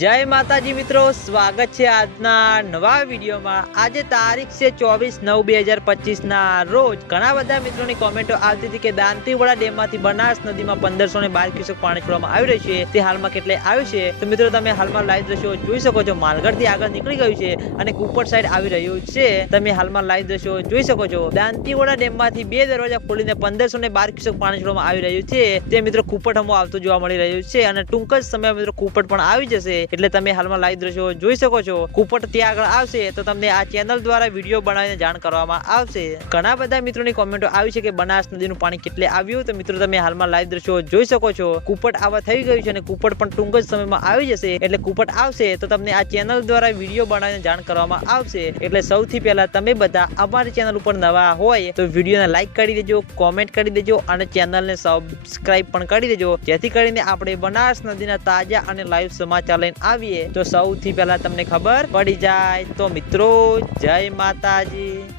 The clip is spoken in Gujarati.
જય માતાજી મિત્રો, સ્વાગત છે આજના નવા વિડીયોમાં. આજે તારીખ છે ચોવીસ નવ બે હજાર પચીસ ના રોજ ઘણા બધા મિત્રોની કોમેન્ટો આવતી હતી કે દાંતીવાડા ડેમમાંથી બનાસ નદીમાં પંદરસો ને બાર ક્યુસેક પાણી છોડવામાં આવી રહ્યું છે. તે હાલમાં કેટલે આવ્યું છે? તો મિત્રો, તમે હાલમાં લાઈવ દ્રશ્યો જોઈ શકો છો. માલગઢથી આગળ નીકળી ગયું છે અને કુપર સાઈડ આવી રહ્યું છે. તમે હાલમાં લાઈવ દ્રશ્યો જોઈ શકો છો. દાંતીવાડા ડેમમાંથી બે દરવાજા ખોલીને પંદરસો ને બાર ક્યુસેક પાણી છોડવામાં આવી રહ્યું છે. તે મિત્રો કુપટ હમો આવતું જોવા મળી રહ્યું છે અને ટૂંક જ સમયમાં મિત્રો કુપટ પણ આવી જશે. એટલે તમે હાલમાં લાઈવ દ્રશ્યો જોઈ શકો છો. કુપટ ત્યાં આગળ આવશે, તો તમને આ ચેનલ દ્વારા વીડિયો બનાવીને જાણ કરવામાં આવશે. ઘણા બધા મિત્રોની કોમેન્ટો આવી છે કે બનાસ નદીનું પાણી કેટલે આવ્યું? તો મિત્રો, તમે હાલમાં લાઈવ દ્રશ્યો જોઈ શકો છો. કુપટ આવા થઈ ગયું છે અને કુપટ પણ ટૂંક જ સમયમાં આવી જશે. એટલે કુપટ આવશે, તો તમને આ ચેનલ દ્વારા વીડિયો બનાવીને જાણ કરવામાં આવશે. એટલે સૌથી પહેલા તમે બધા અમારી ચેનલ ઉપર નવા હોય, તો વિડીયોને લાઈક કરી દેજો કોમેન્ટ કરી દેજો અને ચેનલને સબસ્ક્રાઇબ પણ કરી દેજો. જેથી કરીને આપણે બનાસ નદીના તાજા અને લાઈવ સમાચાર લઈને આવીએ. તો સૌથી પહેલા તમને ખબર પડી જાય તો મિત્રો જય માતાજી.